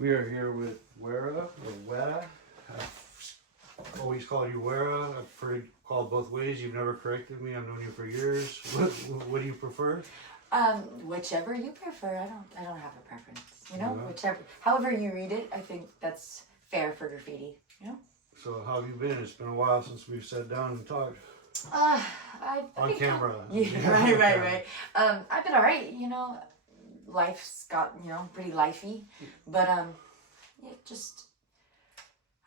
We are here with WERAH, or WERAH. I've always called you WERAH. I've heard it called both ways. You've never corrected me. I've known you for years. What do you prefer? Whichever you prefer. I don't have a preference. You know, Yeah. whichever, however you read it, I think that's fair for graffiti. You know. So how have you been? It's been a while since we've sat down and talked. On camera. Yeah, right. I've been alright. You know, life's got pretty lifey, but yeah, just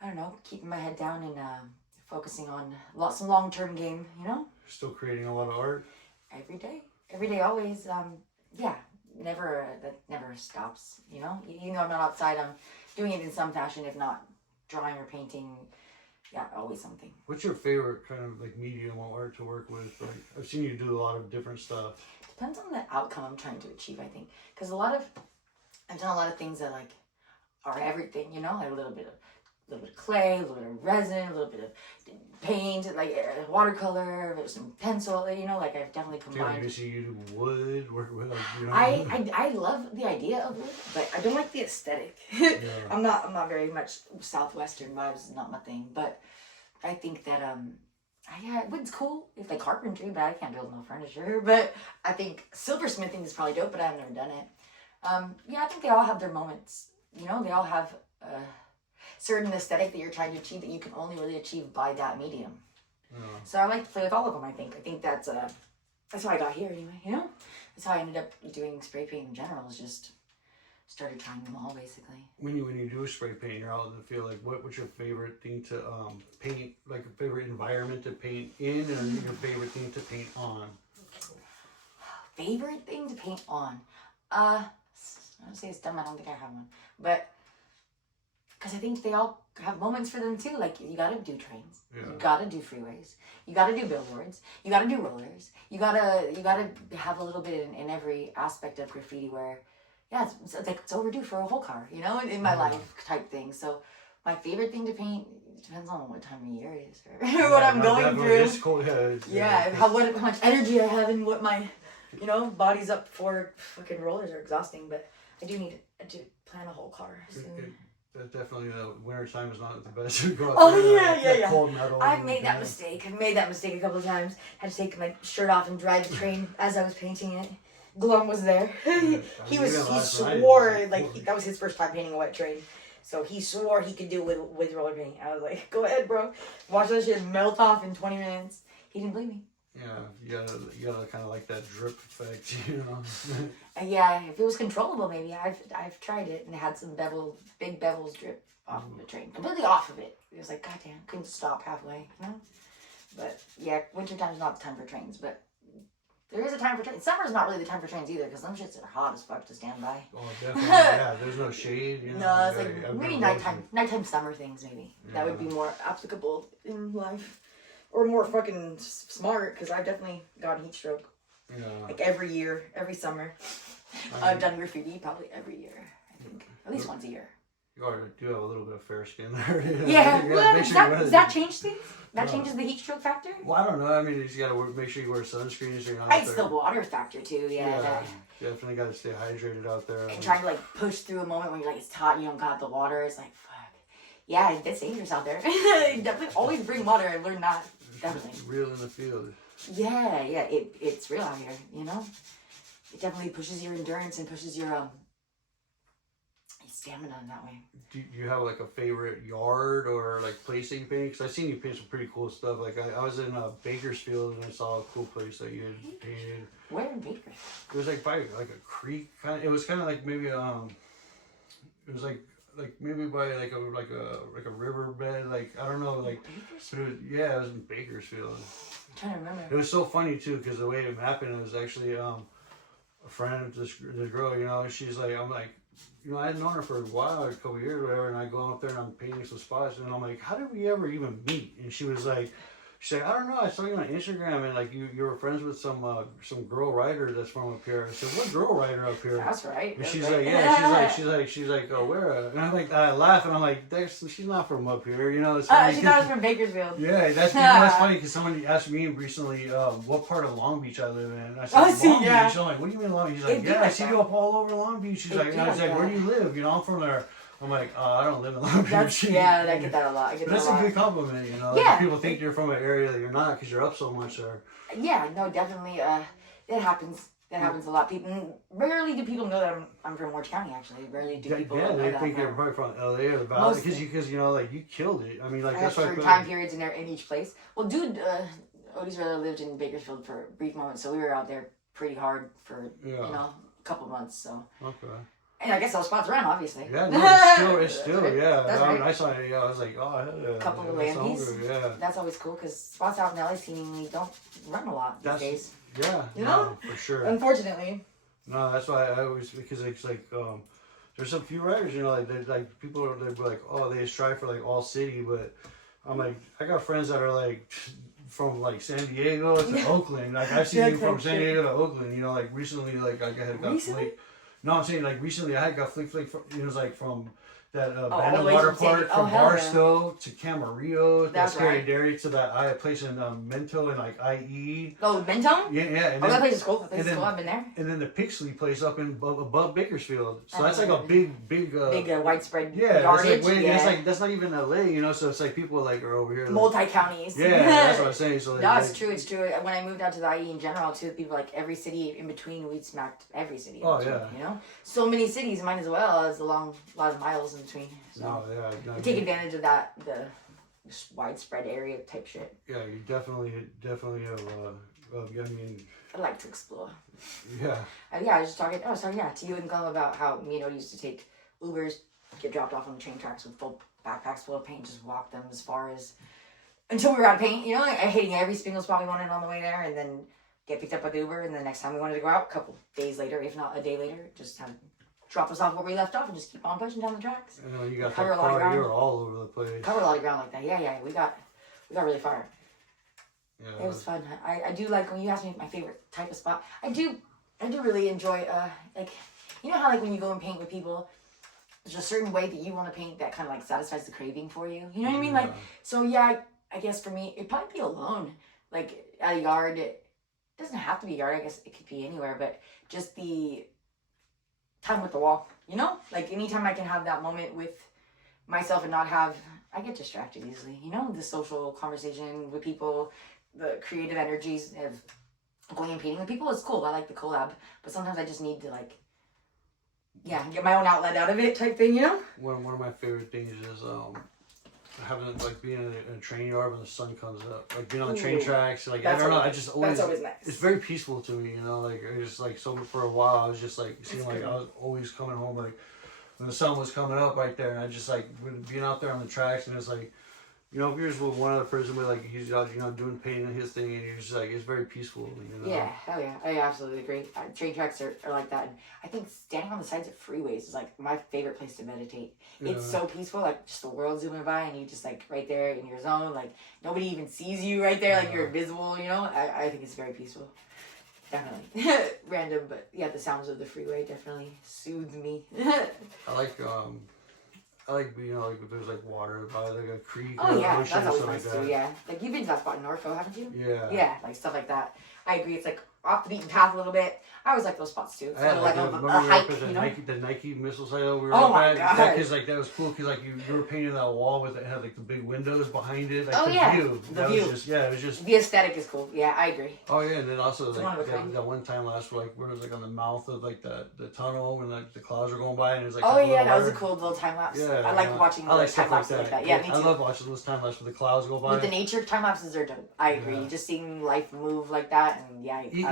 I don't know, keeping my head down and focusing on some long-term game. You know. Still creating a lot of art. Every day, always. Yeah, that never stops. You know, I'm not outside. I'm doing it in some fashion, if not drawing or painting. Yeah, always something. What's your favorite kind of like medium of art to work with? Like I've seen you do a lot of different stuff. Depends on the outcome I'm trying to achieve, I think. Because I've done a lot of things that like are everything, you know, like a little bit of clay, a little bit of resin, a little bit of paint, like watercolor, some pencil, you know, like I've definitely combined. You see you do wood, work with like, you know. I love the idea of wood, but I don't like the aesthetic. Yeah. I'm not very much Southwestern vibes, is not my thing. But I think that wood's cool if like carpentry, but I can't build no furniture. But I think silversmithing is probably dope, but I've never done it. Yeah, I think they all have their moments. You know, they all have certain aesthetic that you're trying to achieve that you can only really achieve by that medium. Yeah. So I like to play with all of them. I think that's how I got here anyway. You know, that's how I ended up doing spray paint in general. Is just started trying them all basically. When you do spray paint, you're out in the field. Like, what's your favorite thing to paint? Like a favorite environment to paint in, and your favorite thing to paint on? Favorite thing to paint on? I don't say it's dumb. I don't think I have one, but. Because I think they all have moments for them too. Like you gotta do trains, you gotta do freeways, you gotta do billboards, you gotta do rollers, you gotta have a little bit in every aspect of graffiti where, yeah, it's overdue for a whole car, you know, in my life type thing. So my favorite thing to paint depends on what time of year it is or what I'm going through. It's cool. How much energy I have and what my body's up for. Fucking rollers are exhausting, but I do plan a whole car soon. Definitely, the winter time is not the best to go out yeah. Cold metal. I've made that mistake a couple of times. Had to take my shirt off and drive the train as I was painting it. Glum was there. He swore that was his first time painting a wet train. So he swore he could do it with roller paint. I was like, go ahead, bro. Watch that shit melt off in 20 minutes. He didn't believe me. Yeah, you gotta kind of like that drip effect, you know. Yeah, if it was controllable, maybe. I've tried it and it had some big bevels drip off of the train, completely off of it. It was like, goddamn, couldn't stop halfway, you know. But yeah, wintertime is not the time for trains, but there is a time for trains. Summer's not really the time for trains either, because them shits are hot as fuck to stand by. Oh, definitely. Yeah, there's no shade. You know? No, it's like maybe nighttime summer things. Maybe that would be more applicable in life. Or more fucking smart, because I've definitely gotten heat stroke. Yeah. Like every year, every summer. I've done graffiti probably every year, I think. At least once a year. You already do have a little bit of fair skin there. Does that change things? That changes the heat stroke factor? Well, I don't know. I mean, you just gotta make sure you wear sunscreen so you're not. It's the water factor too, yeah. Definitely gotta stay hydrated out there. And trying to like push through a moment when you're like, it's hot, you don't got the water. It's like, fuck. Yeah, it's dangerous out there. Definitely always bring water. I've learned that. Definitely. It's real in the field. Yeah, it's real out here, you know? It definitely pushes your endurance and pushes your stamina in that way. Do you have like a favorite yard or like place that you paint? Because I've seen you paint some pretty cool stuff. Like I was in Bakersfield and I saw a cool place that you had painted. Where in Bakersfield? It was like by like a creek. It was kind of like maybe it was like maybe by like a riverbed, like I don't know, like but it was in Bakersfield. I'm trying to remember. It was so funny too because the way it happened, it was actually a friend of this girl. You know, she's like, I'm like, you know, I had known her for a while, a couple of years, or whatever, and I go up there and I'm painting some spots, and I'm like, how did we ever even meet? And she was like. She's like, I don't know. I saw you on Instagram, and like you were friends with some girl writer that's from up here. I said, what girl writer up here? That's right. And she's like, yeah. She's like, oh, where? And I'm like, I laugh, and I'm like, she's not from up here, you know. She thought it was from Bakersfield. Yeah, that's funny because somebody asked me recently what part of Long Beach I live in. And I said, Long Beach. I'm like, what do you mean Long Beach? She's like, I see you up all over Long Beach. She's like, and I was like, where do you live? You know, I'm from there. I'm like, oh, I don't live in Long Beach. Yeah, I get that a lot. I get But that that's a lot. a good compliment, you know. Yeah. Like, people think you're from an area that you're not because you're up so much there. Yeah, no, definitely. It happens. That happens a lot. People rarely do people know that I'm from Orange County. Actually, rarely do people. Yeah, know they that think I'm you're probably from LA or the Valley because you know, like, you killed it. I mean, like, that's why for time periods in each place. Well, dude, Odie's brother lived in Bakersfield for a brief moment, so we were out there pretty hard for you know a couple months. So okay. And I guess those spots around, obviously. Yeah, no, it's still, right. yeah. That's I mean, right. I saw it, yeah, I was like, oh, hell yeah. A couple of that's Lambies. Yeah. That's always cool because spots out in LA seemingly don't run a lot these days. Yeah, You know? no, for sure. Unfortunately. No, that's why I always, because it's like, there's a few writers, you know, like people, they're like, oh, they strive for like all city, but I'm like, I got friends that are like, from like San Diego to Oakland. Like I've seen you from San Diego to Oakland. You know, like recently, like I had got flicked. No, I'm saying like recently I had got flicked. It was like from that abandoned water park from Barstow to Camarillo, that Scary Dairy to that place in Mento and like IE. Oh, Mento? Yeah. And that place is cool. That place is cool. I've been there. And then the Pixley place up in above Bakersfield. So that's like a big widespread yardage. It's like that's not even LA, you know. So it's like people like are over here. Multi-counties. Yeah, that's what I'm saying. So no, it's true. It's true. When I moved out to the IE in general, too, people like every city in between, we'd smacked every city. Oh yeah. You know, so many cities, might as well as a lot of miles in between. So you take advantage of that, the widespread area type shit. Yeah, you definitely have. I mean, I like to explore. Yeah. I was talking to you and Glenn about how me and Odie used to take Ubers, get dropped off on the train tracks with full backpacks full of paint, just walk them as far as until we were out of paint. You know, like, hitting every single spot we wanted on the way there, and then get picked up by the Uber. And the next time we wanted to go out, a couple days later, if not a day later, just have drop us off where we left off and just keep on pushing down the tracks. And when you got that car, you were all over the place. Cover a lot of ground like that. Yeah, we got really far. Yeah. It was fun. I do like when you ask me my favorite type of spot. I do really enjoy like, you know how like when you go and paint with people, there's a certain way that you want to paint that kind of like satisfies the craving for you. You know what I mean? Like, so yeah, I guess for me it'd probably be alone, like at a yard. It doesn't have to be a yard. I guess it could be anywhere, but just the time with the wall, you know, like anytime I can have that moment with myself and not have, I get distracted easily, you know, the social conversation with people, the creative energies of going and painting with people is cool. I like the collab, but sometimes I just need to like, get my own outlet out of it type thing, you know? One of my favorite things is having like being in a train yard when the sun comes up, like being on the train tracks. Like I don't know, I just always. That's always nice. It's very peaceful to me, you know. Like I just like so for a while, I was just like seeing like I was always coming home like when the sun was coming up right there, and I just like being out there on the tracks, and it's like, you know, if you're just with one other person, with like he's out, you know, doing painting his thing, and you're just like it's very peaceful, you know. Yeah, hell yeah, I absolutely agree. Train tracks are like that. And I think standing on the sides of freeways is like my favorite place to meditate. Yeah. It's so peaceful, like just the world zooming by, and you just like right there in your zone, like nobody even sees you right there, like you're invisible, you know. I think it's very peaceful. Definitely random, but yeah, the sounds of the freeway definitely soothe me. I like you know, like if there's like water by like a creek or ocean that's always or nice something too. Yeah, like you've been to that spot in Norfolk, haven't you? Yeah. Yeah, like stuff like that. I agree. It's like off the beaten path a little bit. I always like those spots too. So like a hike, you know? The Nike missile site we were oh my god! Because like that was cool because like you were painting that wall with it had like the big windows behind it. Like, view. The view. Was just the aesthetic is cool. Yeah, I agree. Oh yeah, and then also like that one time last like where it was like on the mouth of like the tunnel when like the clouds were going by and it was like that was a cool little time lapse. Yeah, I like watching those time lapses like that. Yeah, me too. I love watching those time lapses with the clouds go by. With the nature time lapses are dope. I agree. Just seeing life move like that and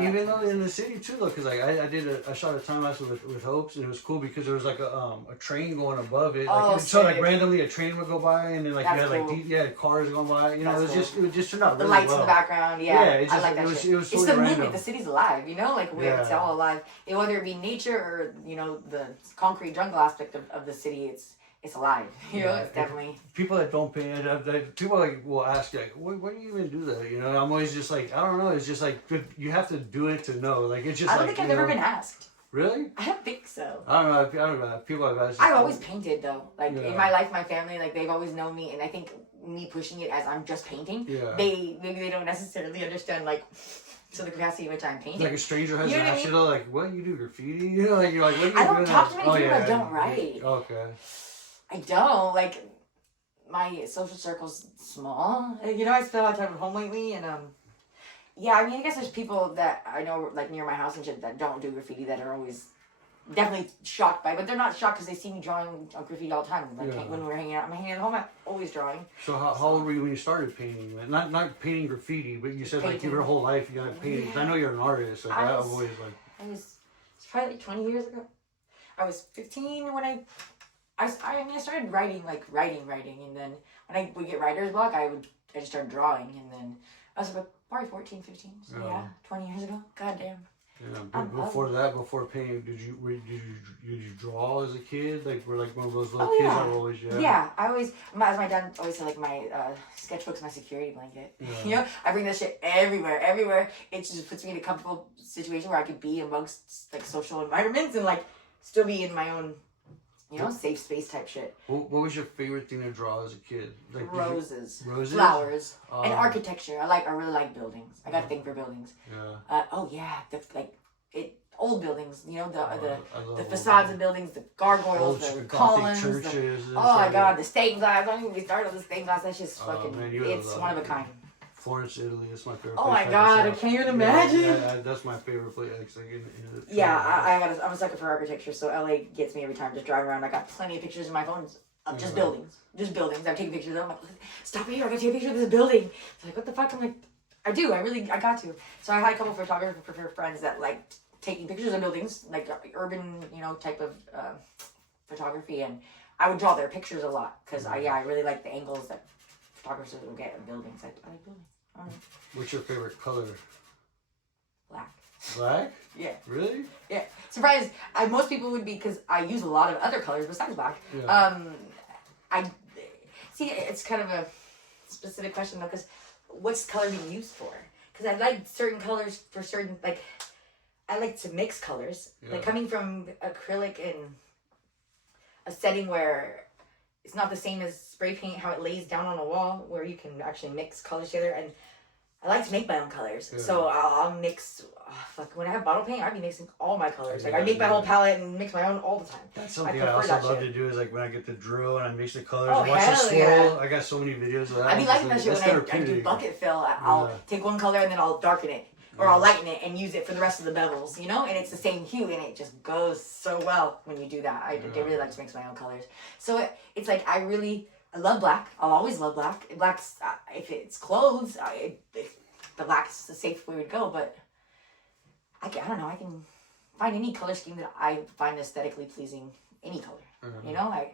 even though in the city too though, because like I shot a time lapse with Hopes and it was cool because there was like a train going above it. Like, so like randomly a train would go by and then like you had like cars going by. You know, it just turned out the really lights in the background. Yeah, I like that. It was it's the random. movement. The city's alive. You know, like it's all alive. Whether it be nature or you know the concrete jungle aspect of the city, it's alive. You know, it's definitely people that don't paint. People like will ask like, why do you even do that? You know, I'm always just like, I don't know. It's just like you have to do it to know. Like it's just. I don't think I've ever been asked. Really? I don't think so. I don't know. People have asked. I've always painted though. Like in my life, my family, like they've always known me, and I think me pushing it as I'm just painting. Yeah. Maybe they don't necessarily understand like. To the capacity in which I'm painting. Like a stranger has asked you though, like, what you do graffiti? You know, like you're like, what are you I don't doing talk to many people that yeah. don't write. Okay. I don't like my social circle's small. You know, I spend a lot of time at home lately, and yeah. I mean, I guess there's people that I know like near my house and shit that don't do graffiti that are always definitely shocked by it, but they're not shocked because they see me drawing graffiti all the time. Like when we're hanging out, I'm hanging out at home, I'm always drawing. So how old were you when you started painting? Not painting graffiti, but you said like your whole life you got painting. Yeah. I know you're an artist. Like, I've always like. It's probably like 20 years ago. I was 15 when I started writing, and then when I would get writer's block, I just started drawing, and then I was about probably 14, 15. So yeah, 20 years ago. God damn. Yeah, but before painting, did you draw as a kid? Like, were like one of those little kids that were always Yeah, I always, as my dad always said, like my sketchbook's my security blanket. Yeah. You know, I bring that shit everywhere. It just puts me in a comfortable situation where I could be amongst like social environments and like still be in my own, you know, safe space type shit. What was your favorite thing to draw as a kid? Like roses, flowers, and architecture. I really like buildings. I got a thing for buildings. Yeah. Old buildings. You know, the facades of buildings, the gargoyles, the columns, churches. Oh my god, the stained glass. Don't even get started on the stained glass. That's just fucking. Man, it's one of a kind. Florence, Italy. It's my favorite. Oh my god, I can't even imagine. Yeah, that's my favorite place. I'm a sucker for architecture, so LA gets me every time. Just driving around, I got plenty of pictures in my phone of just buildings. I'm taking pictures of them. I'm like, stop here, I gotta take a picture of this building. They're like, what the fuck? I'm like, I got to. So I had a couple of photographer friends that liked taking pictures of buildings, like urban, you know, type of photography, and I would draw their pictures a lot because I really like the angles that photographers will get in buildings. I like buildings. What's your favorite color? Black. Black? Yeah. Really? Yeah. Surprised. Most people would be because I use a lot of other colors besides black. Yeah. I see. It's kind of a specific question though, because what's color being used for? Because I like certain colors for certain like. I like to mix colors. Like coming from acrylic in a setting where it's not the same as spray paint, how it lays down on a wall, where you can actually mix colors together. And I like to make my own colors. Yeah. So I'll mix, when I have bottle paint, I'd be mixing all my colors. Like I make my whole palette and mix my own all the time. That's something I also love to do is like when I get the drill and I mix the colors and watch it swirl. Yeah. I got so many videos of that. I be liking that shit when I do bucket fill. I'll take one color and then I'll darken it. Or I'll lighten it and use it for the rest of the bevels, you know? And it's the same hue, and it just goes so well when you do that. I really like to mix my own colors. So it's like, I love black. I'll always love black. Black's, if it's clothes, the black's the safe way to go, but I don't know, I can find any color scheme that I find aesthetically pleasing, any color, you know? I've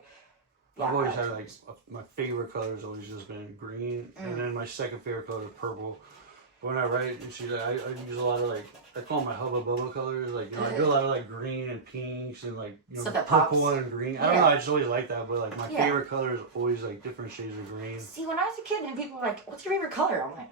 always had, like, my favorite color has always just been green, and then my second favorite color is purple. When I write, I use a lot of like, I call them my hubba bubba colors. Like, you know, I do a lot of like green and pinks and like, you know, purple and green. I don't know, I just always like that. But like, my favorite color is always like different shades of green. See, when I was a kid and people were like, what's your favorite color? I'm like,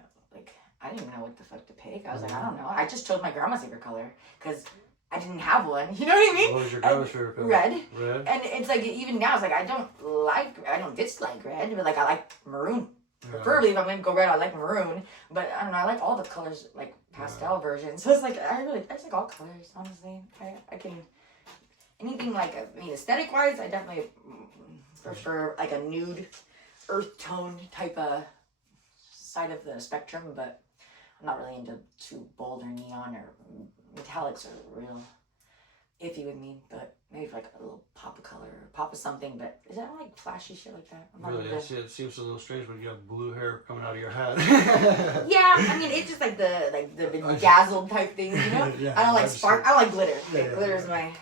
I didn't even know what the fuck to pick. I was like, I don't know. I just chose my grandma's favorite color because I didn't have one. You know what I mean? What was your grandma's favorite color? Red. Red. And it's like, even now, it's like, I don't dislike red, but like, I like maroon. Preferably, if I'm going to go red, I like maroon. But I don't know, I like all the colors, like pastel versions. So it's like, I just like all colors, honestly. I can, anything like, aesthetic wise, I definitely prefer like a nude, earth tone type of side of the spectrum. But I'm not really into too bold or neon or metallics are real iffy with me. But maybe like a little pop of color or pop of something, but is that like flashy shit like that? Really? It seems a little strange when you have blue hair coming out of your hat. Yeah, it's just like the bedazzled type things, you know? I don't like spark. I don't like glitter. Glitter is my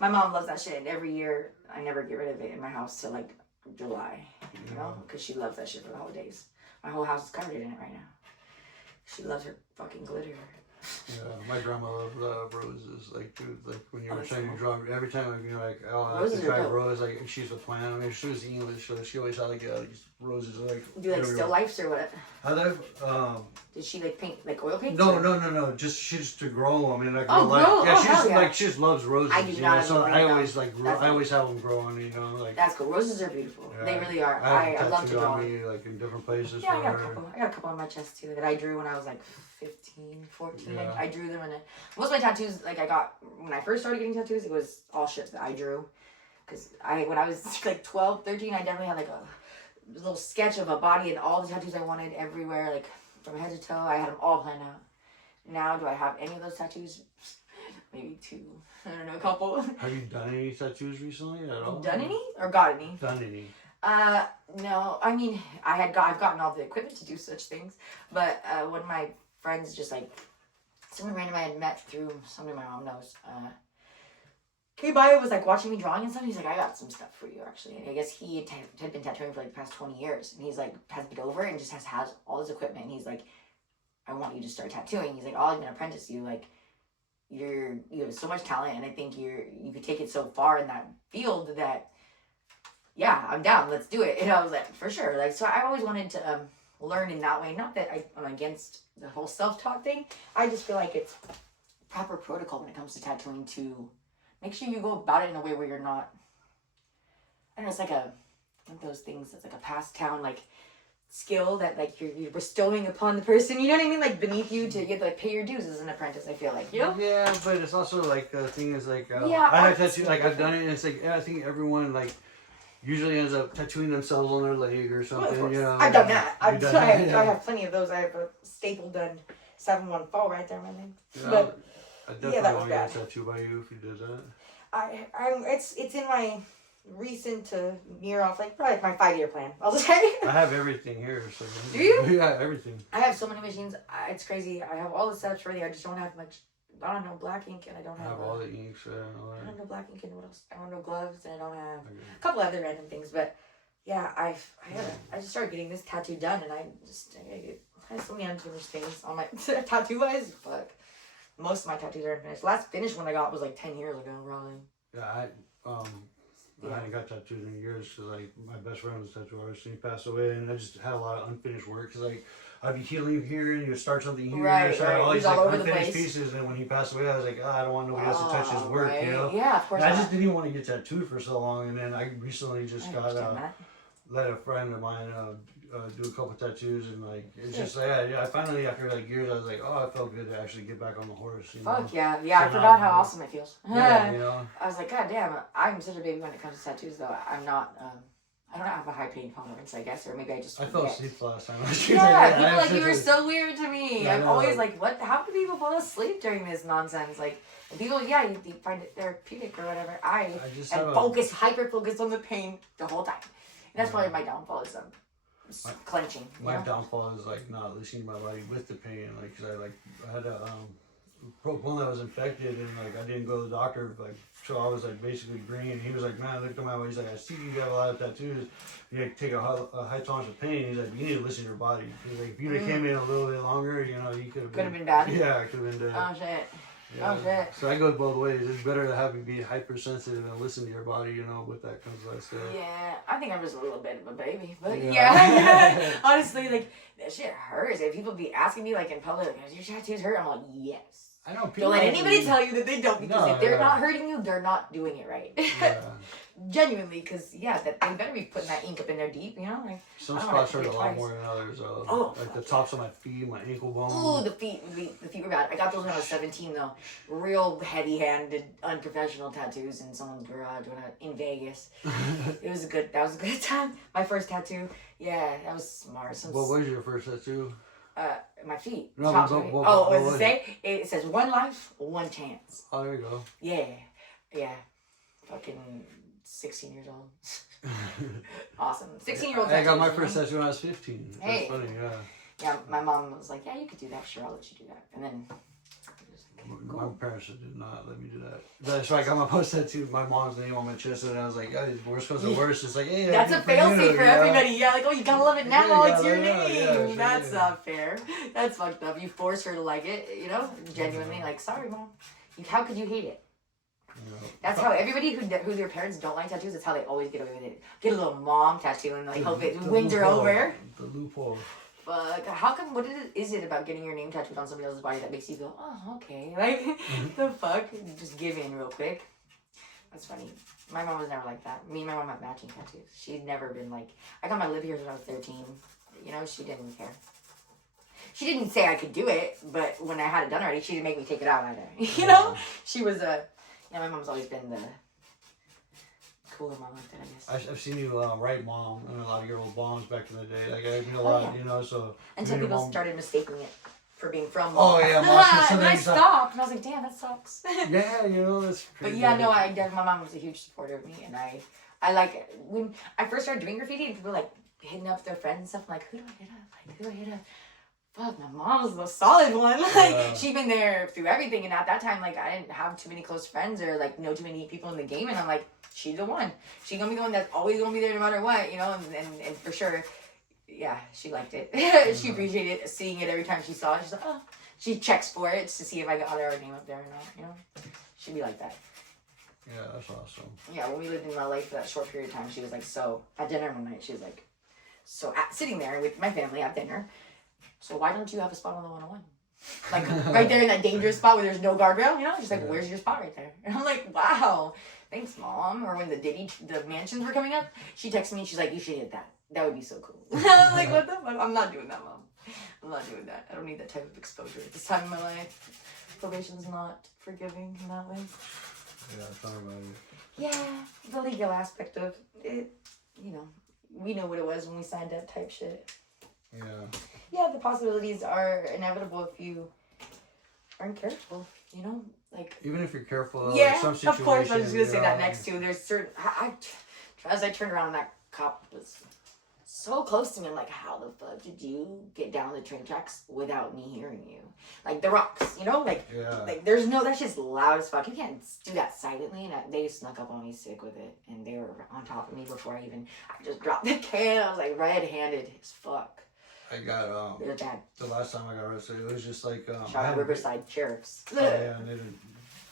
mom loves that shit, and every year I never get rid of it in my house till like July, you know, because she loves that shit for the holidays. My whole house is covered in it right now. She loves her fucking glitter. Yeah, my grandma loved roses. Like, dude, like when you were trying to draw, every time, like, you know, like, I have to try a rose. Like, she's a plant. She was English, so she always had like these roses. Like, do you like still lifes or what? Did she like paint like oil paints? No. She just to grow them. Like, she just loves roses. I do not. So I always I always have them growing. You know, like. That's cool. Roses are beautiful. Yeah. They really are. I love to draw them. Like in different places. Yeah, I got a couple on my chest too that I drew when I was like 15, 14. Yeah. I drew them, and most of my tattoos, like I got when I first started getting tattoos, it was all shit that I drew. because when I was like 12, 13, I definitely had like a little sketch of a body and all the tattoos I wanted everywhere, like from head to toe. I had them all planned out. Now, do I have any of those tattoos? Maybe 2. I don't know, a couple. Have you done any tattoos recently at all? Done any or got any? Done any? No. I mean, I've gotten all the equipment to do such things, but one of my friends, just like someone random I had met through somebody my mom knows, came by and was like watching me drawing and stuff. He's like, I got some stuff for you actually. And I guess he had been tattooing for like the past 20 years, and he's like has been over and just has all his equipment. And he's like, I want you to start tattooing. He's like, I'm gonna apprentice you. Like, you have so much talent, and I think you could take it so far in that field that, yeah, I'm down. Let's do it. And I was like, for sure. Like, so I always wanted to learn in that way. Not that I'm against the whole self-taught thing. I just feel like it's proper protocol when it comes to tattooing to make sure you go about it in a way where you're not. I don't know. It's like one of those things that's like a past town like skill that like you're bestowing upon the person, you know what I mean, like beneath you to get like pay your dues as an apprentice. I feel like, you know. Yeah, but it's also like the thing is like yeah, I have tattooed, like I've done it, and it's like I think everyone like usually ends up tattooing themselves on their leg or something. Well, you know, I've done that. I Yeah. have plenty of those. I have a staple done 714 right there, my name. Yeah, But I definitely that was want to get bad. a tattoo by you if you did that. It's in my recent to near off, like probably my 5-year plan, I'll just say. I have everything here. So Do you? Yeah, everything. I have so many machines. It's crazy. I have all the steps ready. I just don't have much. I don't know black ink, and I don't I have. have all the inks and all I that. don't know black ink, and what else? I don't know gloves, and I don't have Okay. a couple other random things. But yeah, I just started getting this tattoo done, and I have so many unfinished things on my tattoo wise. Fuck, most of my tattoos are unfinished. Last finished one I got was like 10 years ago, probably. Yeah, I hadn't got tattooed in years because like my best friend was a tattoo artist and he passed away, and I just had a lot of unfinished work because like I'd be healing here and you start something here, Right, start right. all these He's all like over the unfinished place. pieces, and when he passed away, I was like, I don't want nobody else to touch his work, right. you know. Yeah, of course. And I not. just didn't even want to get tattooed for so long, and then I recently just I got understand that. let a friend of mine do a couple tattoos, and like it's just like I finally after like years I was like, oh, it felt good to actually get back on the horse. You know? Fuck yeah, So I forgot how awesome it feels. Yeah, you know. I was like, God damn, I'm such a baby when it comes to tattoos, though. I'm not. I don't have a high pain tolerance, I guess, or maybe I just. I fell asleep last time. Yeah, people like you were so weird to me. Yeah, I I'm know, always like- like, what? How do people fall asleep during this nonsense? Like, and people, yeah, you find it therapeutic or whatever. I just am have a- focused, hyper focused on the pain the whole time. And that's probably my downfall is clenching. You My know? downfall is like not listening to my body with the pain, like cause I had a bone that was infected, and like I didn't go to the doctor, like so I was like basically green. And he was like, man, I looked at my body. He's like, I see you have a lot of tattoos. You take a high tolerance of pain. He's like, you need to listen to your body. He's like, if you'd have came in a little bit longer, you know, you could have been bad. Yeah, it could have been dead. Oh shit. Yeah. Oh shit. So I go both ways. It's better to have you be hypersensitive and listen to your body, you know, with that comes that stuff. Yeah, I think I'm just a little bit of a baby, but Yeah. yeah. Honestly, like that shit hurts. If people be asking me like in public, like, "Does your tattoos hurt?" I'm like, yes. I know people. Don't let anybody tell you that they don't, because No, if they're yeah. not hurting you, they're not doing it right. Yeah. Genuinely, because yeah, that they better be putting that ink up in there deep, you know. Like, Some I don't spots wanna hurt a do it lot twice. more than others. Oh, like the fuck tops of my feet, my ankle bone. ooh, the feet were bad. I got those when I was 17 though. Real heavy-handed, unprofessional tattoos in someone's garage in Vegas. That was a good time. My first tattoo, yeah, that was smart. What was your first tattoo? My feet. No, tops, but right? what What does was it say? It says 1 life, 1 chance. Oh, there you go. Yeah. Fucking 16 years old. Awesome. 16-year-old I got my tattoos, first right? tattoo when I was 15. Hey. That's funny, yeah. Yeah, my mom was like, yeah, you could do that. Sure, I'll let you do that. And then... My parents did not let me do that. That's why I got my post tattoo, my mom's name on my chest, and I was like, hey, worst comes to worst. It's like, hey, That's a fail-safe for everybody. Yeah, like, oh, you gotta love it now. Yeah, It's your yeah, name. yeah, sure, That's yeah. not fair. That's fucked up. You force her to like it, you know? Genuinely, like, sorry, mom. How could you hate it? That's how everybody who their parents don't like tattoos, that's how they always get away with it. Get a little mom tattoo and like hope it wins her over. The loophole. Fuck. How come, what is it about getting your name tattooed on somebody else's body that makes you go, oh, okay. Like, the fuck? Just give in real quick. That's funny. My mom was never like that. Me and my mom have matching tattoos. She'd never been like, I got my lip ears when I was 13. You know, she didn't care. She didn't say I could do it, but when I had it done already, she didn't make me take it out either. You know? She was yeah, my mom's always been the cooler mom like that, I guess. I've seen you write mom and a lot of your old moms back in the day. Like I mean a lot, yeah. you know. So until people started mistaking it for being from mom. Oh yeah, mom. And I stopped, and I was like, damn, that sucks. Yeah, you know that's. But yeah, no, my mom was a huge supporter of me, and I like when I first started doing graffiti, and people were like hitting up their friends and stuff. I'm like, who do I hit up? Like, who do I hit up? Fuck, my mom was the solid one. Like, she'd been there through everything, and at that time, like, I didn't have too many close friends or like know too many people in the game, and I'm like, she's the one. She's gonna be the one that's always gonna be there no matter what, you know, and for sure, yeah, she liked it. She appreciated seeing it every time she saw it. She's like, oh, she checks for it to see if I got our name up there or not, you know. She'd be like that. Yeah, that's awesome. Yeah, when we lived in LA for that short period of time, she was like, so at dinner one night, she was like, so sitting there with my family at dinner. So why don't you have a spot on the 101? Like right there in that dangerous spot where there's no guardrail, you know? She's like, where's your spot right there? And I'm like, wow, thanks, Mom. Or when the mansions were coming up, she texted me, she's like, you should hit that. That would be so cool. I was like, what the fuck? I'm not doing that, Mom. I'm not doing that. I don't need that type of exposure at this time in my life. Probation's not forgiving in that way. Yeah, tell me about it. Yeah, the legal aspect of it, you know, we know what it was when we signed up type shit. Yeah. Yeah, the possibilities are inevitable if you aren't careful, you know? Like, even if you're careful, yeah, like some situations, of course, I was just gonna say that next too. There's certain, as I turned around, that cop was so close to me. I'm like, how the fuck did you get down the train tracks without me hearing you? Like the rocks, you know? Like, like there's no, that's just loud as fuck. You can't do that silently. And they snuck up on me sick with it. And they were on top of me before I just dropped the can. I was like red-handed as fuck. I got, it was bad. The last time I got arrested, it was just like, shout out Riverside Sheriffs. Oh yeah, and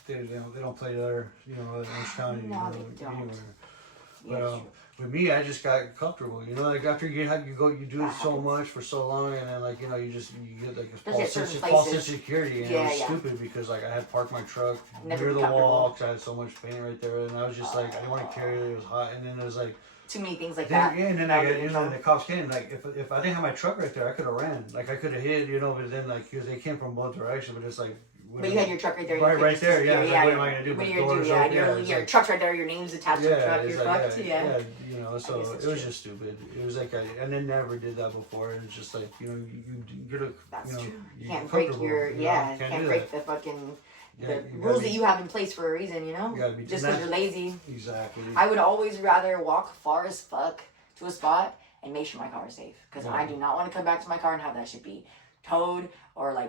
they don't play there, you know, in Orange County, No, you know, they don't. anywhere. Yeah, But with me, I just got comfortable, you know, like after you do it so much for so long, and then like, you know, you get like a false sense of security, and it was stupid because like I had parked my truck near the wall because I had so much paint right there, and I was just like, I didn't want to carry it, it was hot, and then it was like, too many things like that. Yeah, and then the cops came. Like if I didn't have my truck right there, I could have ran. Like I could have hid, you know. But then like because they came from both directions, but it's like. But you had your truck right there. Right there, yeah. Like, what am I gonna do? What are you gonna do? Yeah, your truck's right there. Your name's attached to the truck. You're fucked. Yeah, you know. So it was just stupid. It was like and they never did that before. And it's just like you know you're the That's you know, true. You can't break your can't break the fucking. The rules that you have in place for a reason, you know? Just because you're lazy. Exactly. I would always rather walk far as fuck to a spot and make sure my car is safe. Because I do not want to come back to my car and have that shit be towed or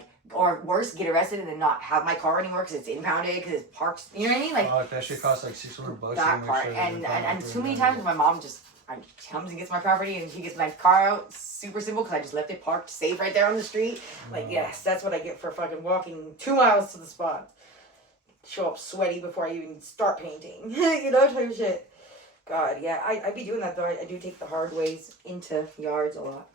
worse, get arrested and then not have my car anymore because it's impounded because it's parked. You know what I mean? Like that shit costs like $600. That part. And too many times my mom just comes and gets my property and she gets my car out. Super simple because I just left it parked safe right there on the street. Like, yes, that's what I get for fucking walking 2 miles to the spot. Show up sweaty before I even start painting. You know, type of shit. God, yeah, I be doing that though. I do take the hard ways into yards a lot.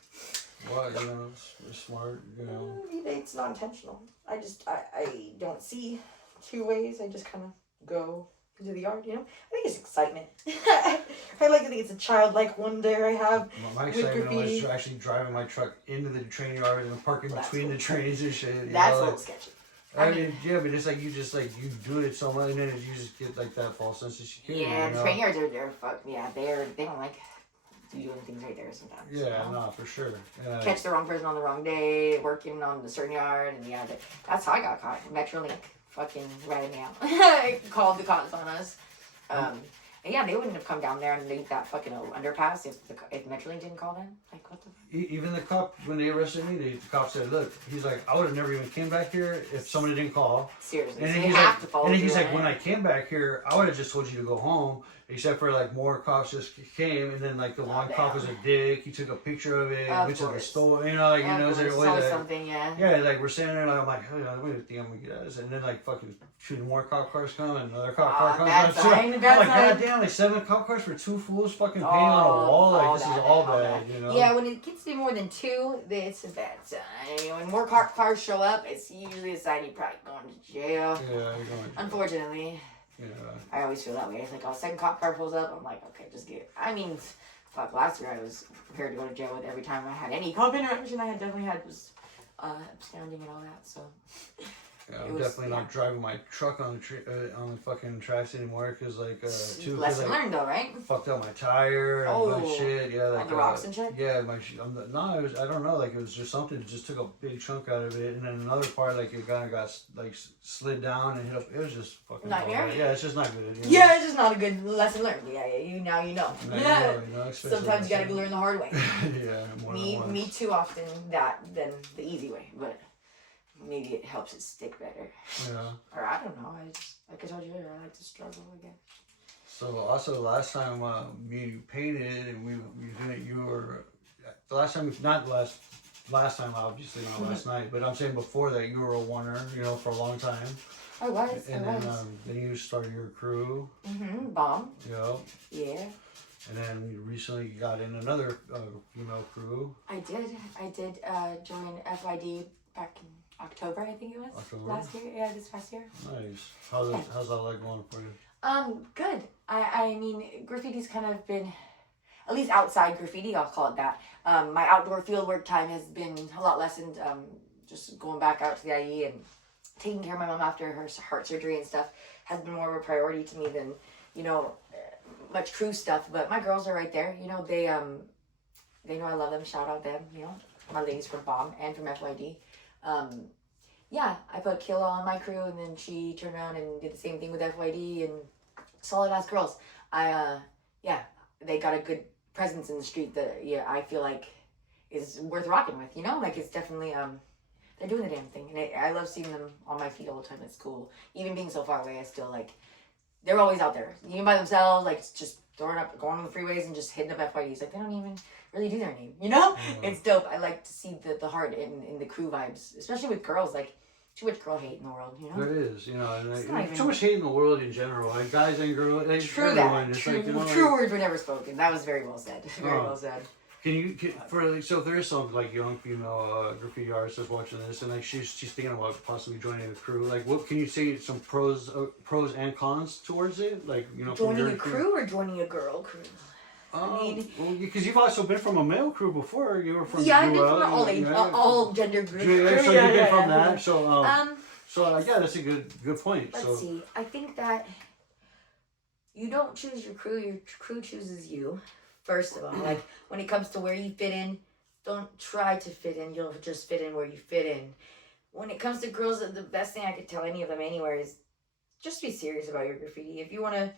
Well, you know, it's smart, you know. It's not intentional. I don't see two ways. I just kind of go into the yard, you know? I think it's excitement. I like to think it's a childlike wonder I have. My excitement was actually driving my truck into the train yard and parking between the trains and shit. That's a little sketchy. I mean, yeah, but it's like you do it so much, and then you just get like that false sense of security. Yeah, you know? train yards are fucked. Yeah, they don't like you doing things right there sometimes. Yeah, you know? No, for sure. Catch the wrong person on the wrong day, working on the certain yard, and yeah, that's how I got caught. Metrolink fucking ratted me out. Called the cops on us. And yeah, they wouldn't have come down there and leave that fucking underpass if Metrolink didn't call them. Like, what the fuck? Even the cop, when they arrested me, the cop said, look, he's like, I would have never even came back here if somebody didn't call. Seriously. And so then have to follow and then he's like, when I came back here, I would have just told you to go home. Except for like more cops just came, and then like the one cop was a dick. He took a picture of it, went to the store, you know, like you know, there's always something, yeah. Yeah, like we're standing there, like I'm like, oh, wait, I think I'm gonna get out of this, and then like fucking shooting more cop cars come, and another cop car comes. I'm like, goddamn, like 7 cop cars for 2 fools fucking painting on a wall, like this is all bad, you know. Yeah, when it gets to more than 2, it's a bad sign. When more cars show up, it's usually a sign you're probably going to jail. Yeah, you're going to jail. Unfortunately. Yeah. I always feel that way. It's like, oh, second cop car pulls up, I'm like, okay, just get it. I mean, fuck, last year I was prepared to go to jail with every time I had any cop interaction I had definitely had was absconding and all that, so. Yeah, I'm definitely not driving my truck on the fucking tracks anymore because lesson learned though, right? Fucked up my tire and a bunch of shit. Yeah, all the rocks and shit. Yeah, I don't know, like it was just something that just took a big chunk out of it, and then another part like it kind of got like slid down and hit up. It was just fucking nightmare. Yeah, it's just not good. You know? Yeah, it's just not a good lesson learned. Yeah, you know. Now you know, Sometimes you gotta learn the hard way. Yeah, me too often than the easy way, but maybe it helps it stick better. Yeah. Or I don't know. I just, like I told you earlier, I like to struggle again. So also last time me and you painted and we did it, you were the last time, not last time obviously not last night, but I'm saying before that you were a oneer, you know, for a long time. I was. And then you started your crew. Bomb. Yeah. Yeah. And then you recently got in another female crew. I did join FYD back in October, I think it was. October? Last year. Yeah, this past year. Nice. How's all that going for you? Good. I mean, graffiti's kind of been, at least outside graffiti, I'll call it that. My outdoor fieldwork time has been a lot lessened. Just going back out to the IE and taking care of my mom after her heart surgery and stuff has been more of a priority to me than, you know, much crew stuff. But my girls are right there. You know, they know I love them. Shout out them. You know, my ladies from BOM and from FYD. Yeah, I put Kayla on my crew, and then she turned around and did the same thing with FYD, and solid ass girls. They got a good presence in the street that I feel like is worth rocking with. You know, like it's definitely they're doing the damn thing, and I love seeing them on my feet all the time. It's cool. Even being so far away, I still like they're always out there, even by themselves, like just throwing up, going on the freeways and just hitting up FYDs. Like they don't even really do their name, you know? It's dope. I like to see the heart in the crew vibes, especially with girls. Like too much girl hate in the world, you know? There is, you know, and too much hate in the world in general. Like guys and girls, like, true everyone. That. It's true, like, you know, true words were never spoken. That was very well said. Very well said. So if there is some like young female graffiti artist that's watching this and like she's thinking about possibly joining a crew, like what can you say some pros and cons towards it, like, you know, joining a crew or joining a girl crew? I mean, well, because you've also been from a male crew before. You were from I've been from all gender groups. So you've been from that. So yeah, that's a good point. Let's see. I think that you don't choose your crew chooses you. First of all, like when it comes to where you fit in, don't try to fit in. You'll just fit in where you fit in. When it comes to girls, the best thing I could tell any of them anywhere is just be serious about your graffiti. If you want to,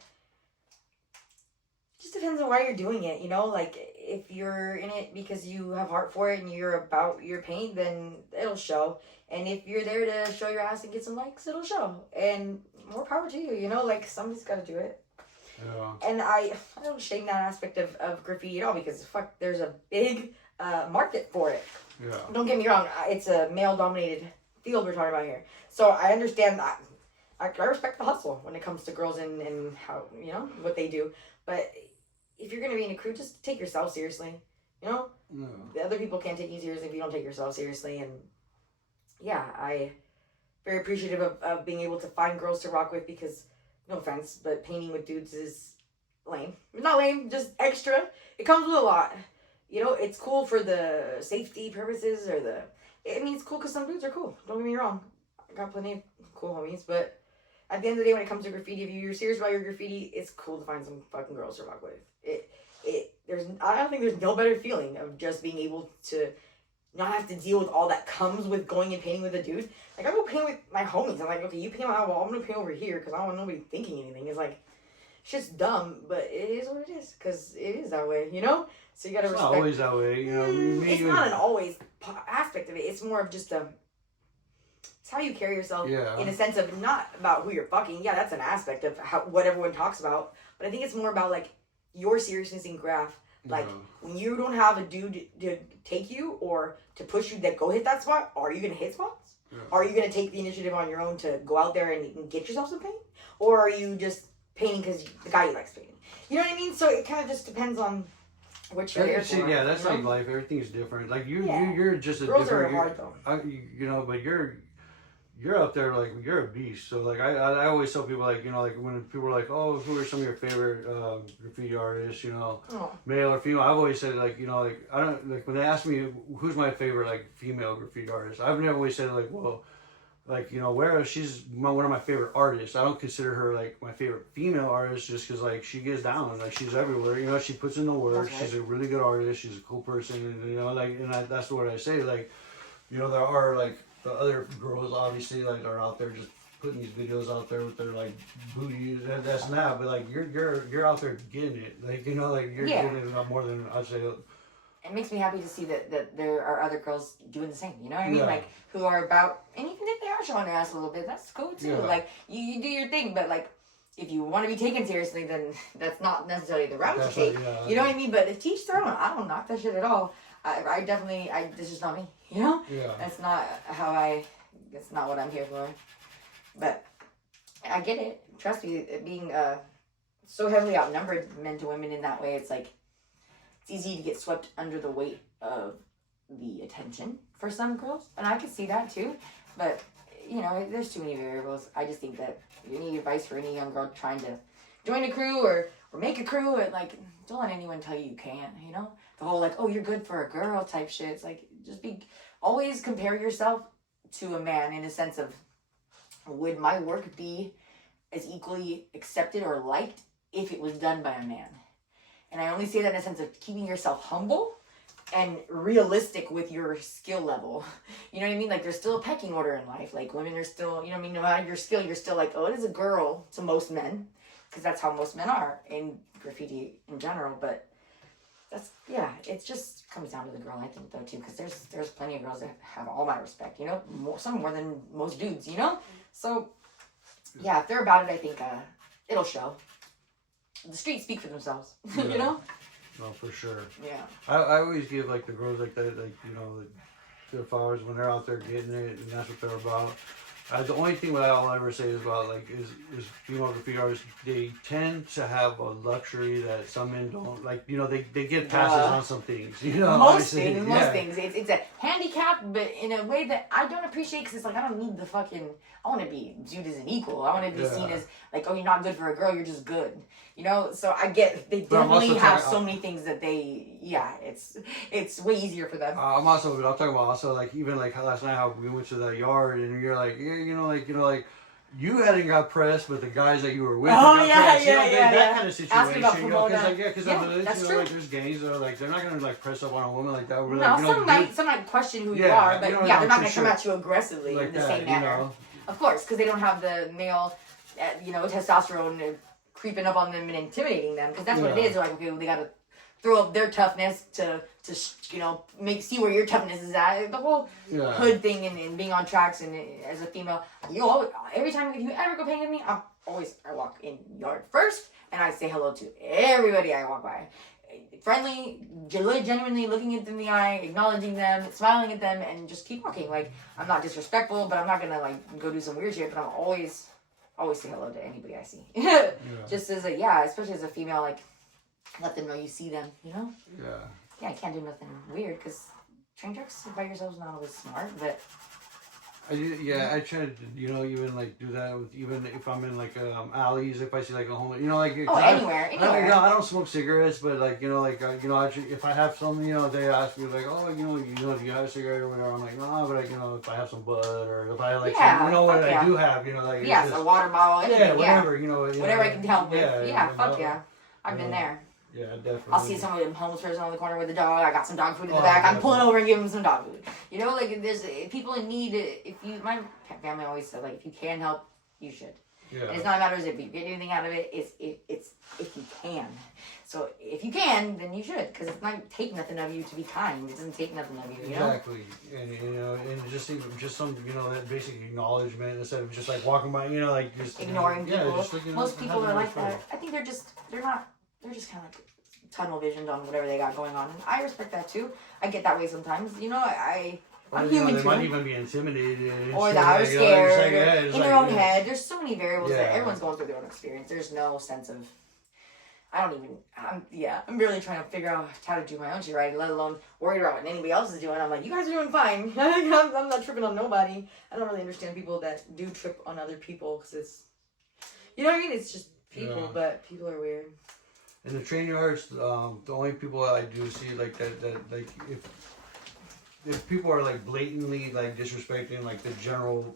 just depends on why you're doing it, you know? Like if you're in it because you have heart for it and you're about your paint, then it'll show. And if you're there to show your ass and get some likes, it'll show. And more power to you, you know? Like somebody's got to do it. Yeah. And I don't shame that aspect of graffiti at all because fuck, there's a big market for it. Yeah. Don't get me wrong, it's a male-dominated field we're talking about here. So I understand that. I respect the hustle when it comes to girls and how, you know, what they do. But if you're going to be in a crew, just take yourself seriously. You know? Yeah. The other people can't take you seriously if you don't take yourself seriously. And yeah, I very appreciative of being able to find girls to rock with because, no offense, but painting with dudes is lame. Not lame, just extra. It comes with a lot. You know, it's cool for the safety purposes or it's cool because some dudes are cool. Don't get me wrong. I got plenty of cool homies, but at the end of the day, when it comes to graffiti, if you're serious about your graffiti, it's cool to find some fucking girls to rock with. I don't think there's no better feeling of just being able to not have to deal with all that comes with going and painting with a dude. Like, I go paint with my homies. I'm like, okay, you paint my wall, I'm gonna paint over here because I don't want nobody thinking anything. It's like, shit's dumb, but it is what it is because it is that way, you know? So you gotta respect. It's not always that way, you know? It's not an always aspect of it. It's more of just it's how you carry yourself in a sense of not about who you're fucking. Yeah, that's an aspect of what everyone talks about. But I think it's more about, like, your seriousness in Graff. Like, when you don't have a dude to take you or to push you that go hit that spot, are you going to hit spots? Yeah. Are you going to take the initiative on your own to go out there and get yourself some paint? Or are you just painting because the guy you likes painting? You know what I mean? So it kind of just depends on what you're there for. Yeah, that's like life. Everything's different. Like, you're just a girls different... Girls are hard, though. You know, but you're up there, like, you're a beast. So, like, I always tell people, like, you know, like, when people are like, oh, who are some of your favorite graffiti artists, you know, male or female, I've always said, like, you know, like, I don't, like, when they ask me who's my favorite, like, female graffiti artist, I've never always said, like, well, like, you know, WERAH, she's one of my favorite artists. I don't consider her like my favorite female artist just because like she gets down, like she's everywhere. You know, she puts in the work. Right. She's a really good artist. She's a cool person, and you know, like, and that's what I say. Like, you know, there are like the other girls obviously like are out there just putting these videos out there with their like booty. That's not, but like you're out there getting it. Like, you know, like you're getting it a lot more than I'd say. It makes me happy to see that there are other girls doing the same. You know what I mean? Yeah. Like, who are about, and even if they are showing their ass a little bit, that's cool too. Yeah. Like, you do your thing, but like, if you want to be taken seriously, then that's not necessarily the route to take. Yeah, you know what I mean? But if teach their own, I don't knock that shit at all. I definitely, this is not me. You know? Yeah. That's not that's not what I'm here for. But I get it. Trust me, being so heavily outnumbered men to women in that way, it's like, it's easy to get swept under the weight of the attention for some girls. And I can see that too. But, you know, there's too many variables. I just think that any advice for any young girl trying to join a crew or make a crew, and like, don't let anyone tell you can't, you know? The whole like, oh, you're good for a girl type shit. It's like, always compare yourself to a man in a sense of, would my work be as equally accepted or liked if it was done by a man? And I only say that in a sense of keeping yourself humble and realistic with your skill level. You know what I mean? Like, there's still a pecking order in life. Like, women are still, you know what I mean? No matter your skill, you're still like, oh, it is a girl to most men. Because that's how most men are in graffiti in general. But that's, yeah, it just comes down to the girl, I think, though, too. Because there's plenty of girls that have all my respect, you know? Some more than most dudes, you know? So, yeah, if they're about it, I think it'll show. The streets speak for themselves, Yeah. you know? No, for sure. Yeah. I always give like the girls like that, like, you know, their flowers when they're out there getting it, and that's what they're about. The only thing that I'll ever say is about like is female graffiti artists. They tend to have a luxury that some men don't. Like, you know, they get passes on some things. You know, most things. It's a handicap, but in a way that I don't appreciate, because it's like, I don't need the fucking. I want to be viewed as an equal. I want to be seen as like, oh, you're not good for a girl, you're just good. You know, so I get they definitely have so many things that they, it's way easier for them. I'm also, but I'm talking about also like even like how last night how we went to that yard and you're like, yeah, you know, like you hadn't got pressed, but the guys that you were with got pressed. That kind of situation. You know, because that's you know, true. like there's gangs that are like they're not gonna like press up on a woman like that. We're No, like, you know, some might question who you are, but you know, yeah, they're not gonna sure. come at you aggressively like in the that, same manner. You know? Of course, because they don't have the male, testosterone creeping up on them and intimidating them. Because that's what it is. Like, okay, well, they gotta throw up their toughness to you know, see where your toughness is at. The whole hood thing and being on tracks and as a female, every time if you ever go painting with me, I walk in yard first and I say hello to everybody I walk by. Friendly, genuinely looking at them in the eye, acknowledging them, smiling at them, and just keep walking. Like, I'm not disrespectful, but I'm not gonna like go do some weird shit. But I'm always say hello to anybody I see. Just as especially as a female, like, let them know you see them. You know? Yeah, I can't do nothing weird because train tricks by yourself is not always smart, but. I try to, you know, even like do that with even if I'm in like alleys, if I see like a homeless, you know, like anywhere. I don't smoke cigarettes, but like, you know, like if I have some, you know, they ask me like, oh, you know, do you have a cigarette or whatever? I'm like, no, but like, you know, if I have some bud or if I like, some, you know what I do have, you know, like a water bottle, anything, whatever, you know, whatever I can help with, fuck yeah, I've been there. Yeah, definitely. I'll see some homeless person on the corner with a dog. I got some dog food in the back. I'm pulling over and giving them some dog food. You know, like, there's people in need. My family always said, like, if you can help, you should. Yeah. And it's not matters if you get anything out of it. It's if you can. So if you can, then you should, because it's not take nothing of you to be kind. It doesn't take nothing of you. You know? Exactly, and you know, and just some, you know, that basic acknowledgement instead of just like walking by, you know, like just ignoring people. Just looking, most people are like that. I think they're just kind of like tunnel visioned on whatever they got going on. And I respect that too. I get that way sometimes. You know, I'm human too. They might even be intimidated. Or that are scared. In their own head. There's so many variables that everyone's going through their own experience. There's no sense of, I'm really trying to figure out how to do my own shit right, let alone worry about what anybody else is doing. I'm like, you guys are doing fine. I'm not tripping on nobody. I don't really understand people that do trip on other people, because it's, you know what I mean? It's just people, but people are weird. In the train yards, the only people I do see like that like if people are like blatantly like disrespecting like the general,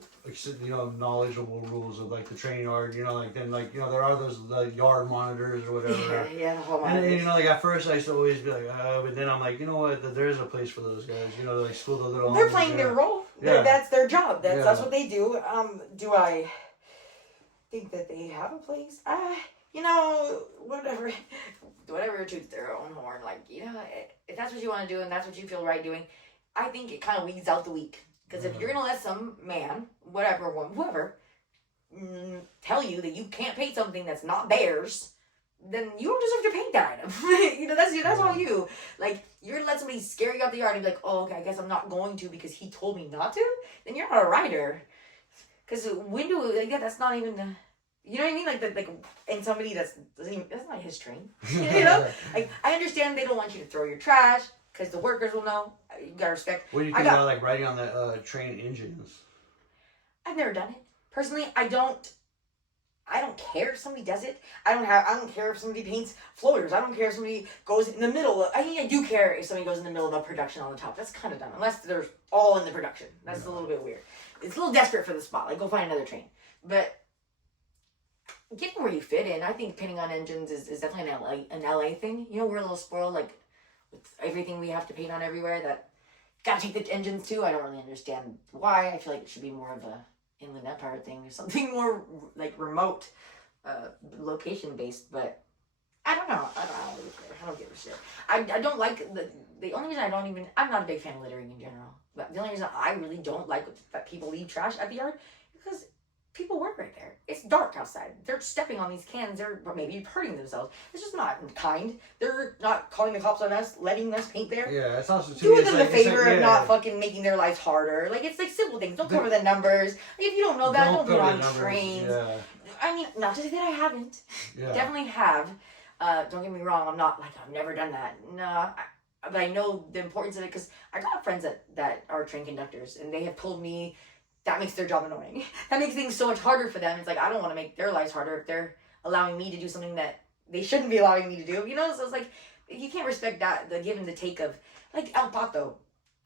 knowledgeable rules of like the train yard, like then like there are those the yard monitors or whatever. Yeah, the whole And like at first I used to always be like, but then I'm like, you know what? There's a place for those guys. Like school the little. They're playing their role. Yeah. That's their job. That's what they do. Do I think that they have a place? Whatever. Whatever toots their own horn. Like, if that's what you want to do and that's what you feel right doing, I think it kind of weeds out the weak. Because if you're going to let some man, whoever, tell you that you can't paint something that's not theirs, then you don't deserve to paint that item. That's all you. Like, you're going to let somebody scare you out the yard and be like, oh, okay, I guess I'm not going to because he told me not to? Then you're not a writer. Because window, like that's not even... You know what I mean? And somebody that's not his train. Like, I understand they don't want you to throw your trash because the workers will know. You gotta respect. What do you think about like writing on the train engines? I've never done it personally. I don't care if somebody does it. I don't care if somebody paints floaters. I don't care if somebody goes in the middle. I do care if somebody goes in the middle of a production on the top. That's kind of dumb. Unless they're all in the production. That's a little bit weird. It's a little desperate for the spot. Like, go find another train. But getting where you fit in, I think painting on engines is definitely an LA thing. We're a little spoiled, like, with everything we have to paint on everywhere, that gotta take the engines too. I don't really understand why. I feel like it should be more of a Inland Empire thing or something more, like, remote, location-based, but I don't know. I don't give a shit. I don't like, the only reason I'm not a big fan of littering in general, but the only reason I really don't like that people leave trash at the yard is because people work right there. It's dark outside. They're stepping on these cans. They're maybe hurting themselves. It's just not kind. They're not calling the cops on us, letting us paint there. Yeah, it's also doing them the favor of not fucking making their lives harder. Like, it's like simple things. Don't cover the numbers. If you don't know that, don't put on trains. Yeah. I mean, not to say that I haven't. Yeah. Definitely have. Don't get me wrong. I'm not like I've never done that. No, but I know the importance of it because I got friends that are train conductors, and they have told me that makes their job annoying. That makes things so much harder for them. It's like, I don't want to make their lives harder if they're allowing me to do something that they shouldn't be allowing me to do. So it's like, you can't respect that, the give and the take of, like, El Pato.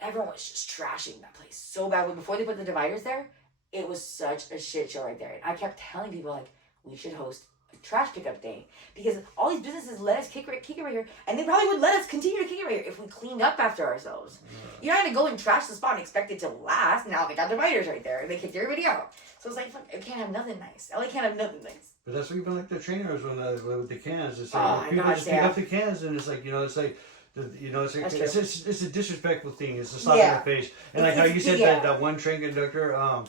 Everyone was just trashing that place so bad. Before they put the dividers there, it was such a shit show right there. And I kept telling people, like, we should host a trash pickup day. Because all these businesses let us kick it right here. And they probably would let us continue to kick it right here if we cleaned up after ourselves. You're not going to go and trash the spot and expect it to last. Now they got dividers right there. And they kicked everybody out. So it's like, fuck, it can't have nothing nice. LA can't have nothing nice. But that's even like the trainers with the cans. It's like, people just pick up the cans and it's like, it's like, it's a disrespectful thing. It's a slap in the face. And like how you said that one train conductor,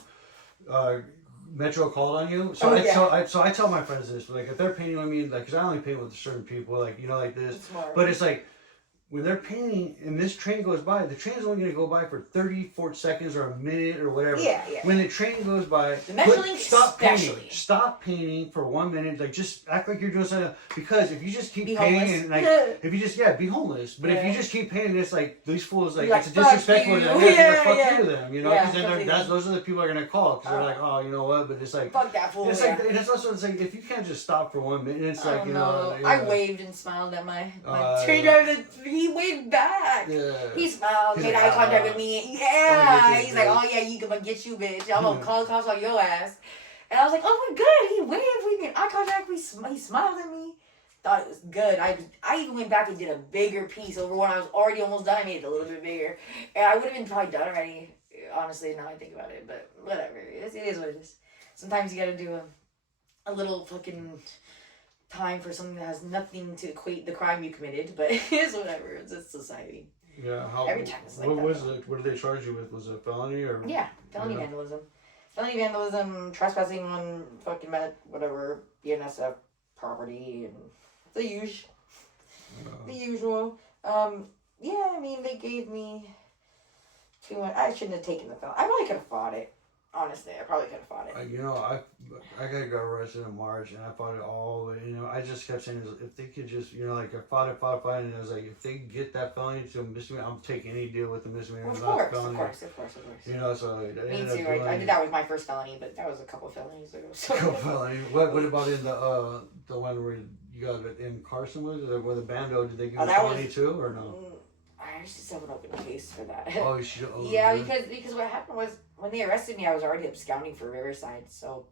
Metro called on you. So I tell my friends this, like, if they're painting on me, like, because I only paint with certain people, like, like this. But it's like, when they're painting and this train goes by, the train's only going to go by for 34 seconds or a minute or whatever. Yeah. When the train goes by, stop painting. Stop painting for 1 minute. Like, just act like you're doing something. Because if you just keep painting, and like, if you just, be homeless. But if you just keep painting, it's like, these fools, like it's disrespectful to them. Fuck you to them, because those are the people are going to call. Because they're like, oh, you know what? But it's like, fuck that fool. It's like, and it's also, it's like, if you can't just stop for 1 minute, it's like, I waved and smiled at my train driver. He waved back. Yeah. He smiled, made eye contact with me. Yeah. He's like, oh yeah, you can get you, bitch. I'm gonna call the cops on your ass. And I was like, oh my god, he waved. We made eye contact. He smiled at me. Thought it was good. I even went back and did a bigger piece over when I was already almost done. I made it a little bit bigger. And I would have been probably done already, honestly, now I think about it. But whatever. It is what it is. Sometimes you gotta do a little fucking time for something that has nothing to equate the crime you committed, but it is whatever. It's society. Yeah. Every time it's like what that. Was it? What did they charge you with? Was it a felony or? Yeah, felony vandalism. Felony vandalism, trespassing on fucking whatever BNSF property, and the usual. The usual. Yeah, I mean, they gave me 2. I shouldn't have taken the felony. I probably could have fought it. Honestly, I probably could have fought it. I got arrested in March, and I fought it all the way. I just kept saying, if they could just, like, I fought it, and it was like, if they get that felony to a misdemeanor, I'll take any deal with the misdemeanor. Of course. So me too. I did that with my first felony, but that was a couple of felonies ago. So. Couple felonies. What about in the one where you got it in Carson, was it, where the Bando, did they give you a felony too, or no? I just used to have an open case for that. Oh, you should. Oh, yeah, really? because what happened was when they arrested me, I was already absconding for Riverside, so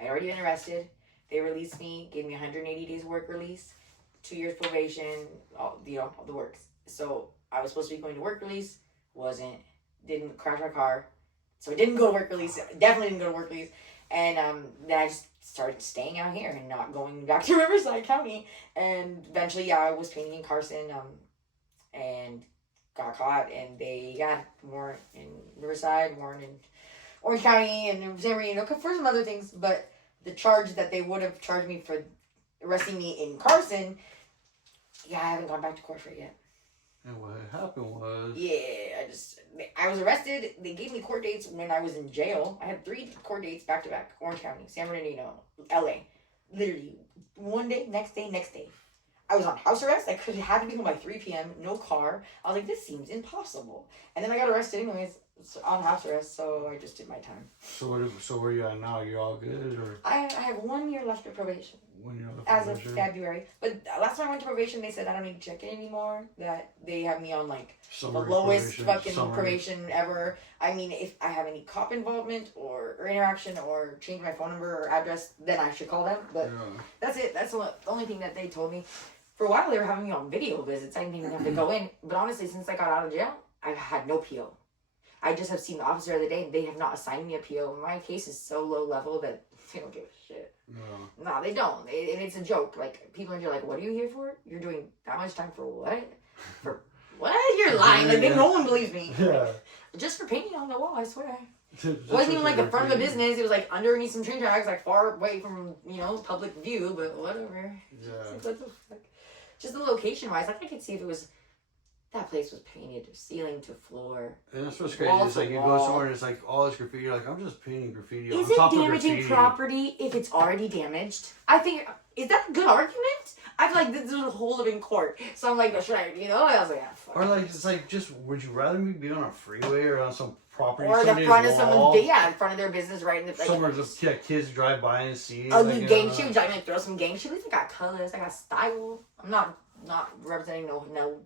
I already been arrested. They released me, gave me 180 days work release, 2 years probation, all the works. So I was supposed to be going to work release, didn't crash my car, so I didn't go to work release. Definitely didn't go to work release, and then I just started staying out here and not going back to Riverside County. And eventually, I was painting in Carson, and got caught, and they got warrant in Riverside, warrant in Orange County, and San Marino for some other things. But the charge that they would have charged me for arresting me in Carson, I haven't gone back to court for it yet. And what happened was... Yeah, I was arrested. They gave me court dates when I was in jail. I had 3 court dates back to back. Orange County, San Bernardino, LA. Literally, one day, next day. I was on house arrest. I had to be home by 3 p.m. No car. I was like, this seems impossible. And then I got arrested anyways on house arrest, so I just did my time. So where you at now? You all good, or? I have 1 year left of probation. 1 year left as of February. But last time I went to probation, they said I don't need to check in anymore. That they have me on like Summary the lowest probation, fucking probation ever. I mean, if I have any cop involvement or interaction or change my phone number or address, then I should call them. But that's it. That's the only thing that they told me. For a while, they were having me on video visits. I didn't even have to go in. But honestly, since I got out of jail, I've had no PO. I just have seen the officer the other day, and they have not assigned me a PO. My case is so low level that they don't give a shit. No, they don't. And it's a joke. Like, people are like, what are you here for? You're doing that much time for what? For what? You're lying. Like, no one believes me. Yeah. Just for painting on the wall, I swear. It wasn't even like the front of the business. It was like underneath some train tracks, like far away from, public view, but whatever. Yeah. Like, what the fuck? Just the location-wise, I could see if it was... That place was painted ceiling to floor. And that's what's crazy. It's like you go somewhere and it's like all this graffiti. You're like, I'm just painting graffiti. Is it damaging property if it's already damaged? I think, is that a good argument? I feel like this is a whole living court. So I'm like, should I, I was like, fuck. Or like, it's like, just, would you rather me be on a freeway or on some property? Or the front of someone's, in front of their business, right in the... Like, somewhere just, kids drive by and see. Ugly gang shit. I'm going to throw some gang shit. At least I got colors. I got style. I'm not representing no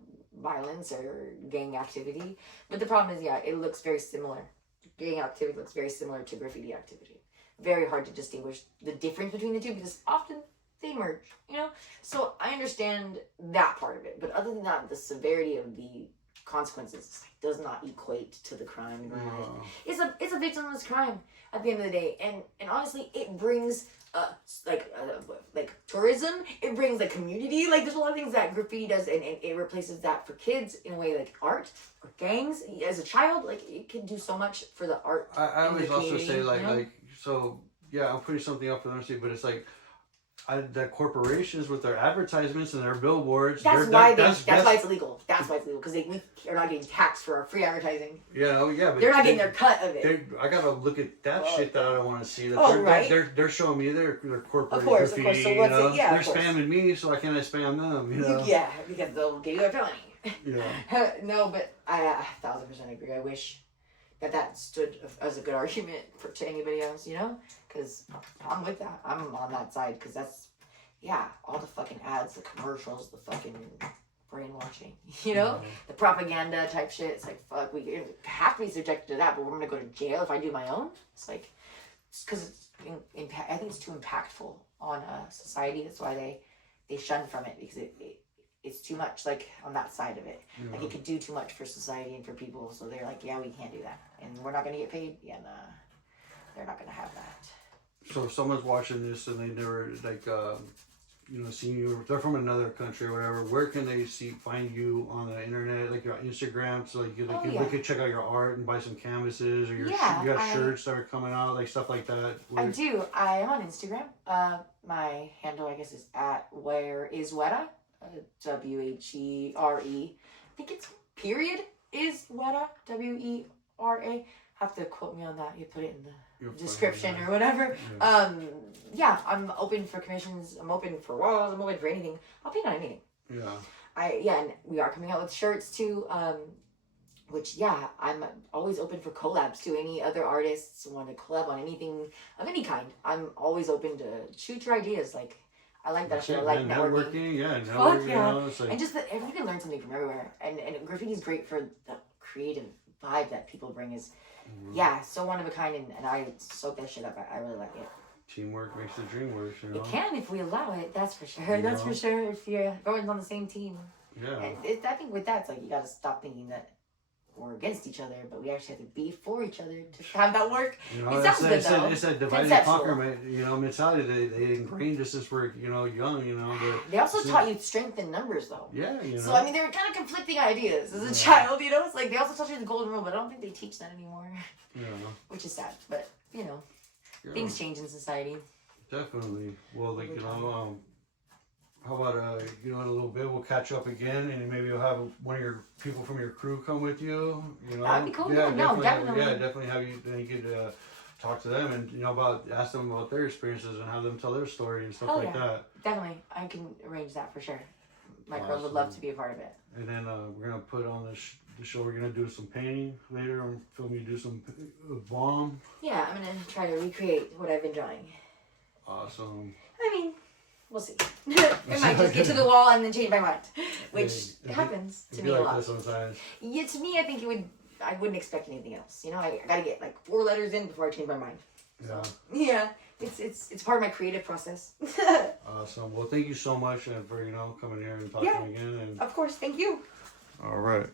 violence or gang activity, but the problem is it looks very similar. Gang activity looks very similar to graffiti activity. Very hard to distinguish the difference between the two because often they merge, so I understand that part of it, but other than that, the severity of the consequences does not equate to the crime. It's a victimless crime at the end of the day, and honestly it brings like tourism, it brings the community. Like, there's a lot of things that graffiti does, and it replaces that for kids in a way, like art or gangs. As a child, like, it can do so much for the art. I always also say I'm putting something up for them to see, but it's like the corporations with their advertisements and their billboards. That's why it's illegal. That's why it's illegal, because we are not getting taxed for our free advertising. Yeah, but they're not getting their cut of it. I gotta look at that shit that I don't want to see. They're showing me their corporate of course. graffiti. So what's it? Yeah, they're spamming me, so I can't spam them. Yeah, because they'll give you a felony. Yeah. No, but I 1000% agree. I wish that stood as a good argument to anybody else, because I'm with that. I'm on that side, because that's, all the fucking ads, the commercials, the fucking brainwashing, the propaganda type shit. It's like, fuck, we have to be subjected to that, but we're going to go to jail if I do my own? It's like, because I think it's too impactful on society. That's why they shun from it, because it's too much, like, on that side of it. Yeah. Like, it could do too much for society and for people, so they're like, we can't do that. And we're not going to get paid, and they're not going to have that. So if someone's watching this and they never, seen you, they're from another country or whatever, where can they find you on the internet, like your Instagram, so they could check out your art and buy some canvases, or you got shirts that are coming out, like stuff like that? I do. I am on Instagram. My handle, I guess, is at WERAH. WHERE. I think it's period is WERAH. WERA. Have to quote me on that. You put it in the description or whatever. Yeah. I'm open for commissions. I'm open for walls. I'm open for anything. I'll paint on anything. Yeah. And we are coming out with shirts too. Which I'm always open for collabs too. Any other artists want to collab on anything of any kind, I'm always open to shoot your ideas. Like, I like that That's shit. I it, like man. networking. Yeah, Fuck networking. yeah. You know, it's like, And just that everybody can learn something from everywhere. And graffiti's great for the creative vibe that people bring is, yeah, so one of a kind. And I soak that shit up. I really like it. teamwork makes the dream work, you know. It can if we allow it. That's for sure. You That's know? for sure. If everyone's on the same team. Yeah. And I think with that, it's like you got to stop thinking that we're against each other, but we actually have to be for each other to have that work. You know, It sounds good, though. it's that divide and conquer, mentality. They ingrained this since we're, young, They also taught you strength in numbers, though. Yeah, So, I mean, they were kind of conflicting ideas as a child, It's like they also taught you the golden rule, but I don't think they teach that anymore. Yeah. Which is sad, but, things change in society. Definitely. Well, like, how about, in a little bit, we'll catch up again, and maybe you'll have one of your people from your crew come with you, That'd be cool. Yeah, No, definitely. Yeah, definitely have you, then you could talk to them and, ask them about their experiences and have them tell their story and stuff like that. Definitely. I can arrange that for sure. My girl would love to be a part of it. And then we're going to put on the show, we're going to do some painting later, and film you do some bomb. Yeah, I'm going to try to recreate what I've been drawing. Awesome. I mean, we'll see. It might just get to the wall and then change my mind, which happens to me a lot. Sometimes. Yeah, to me, I think I wouldn't expect anything else. I gotta get like 4 letters in before I change my mind. So, yeah, it's part of my creative process. Awesome. Well, thank you so much for coming here and talking again. And of course, thank you. all right.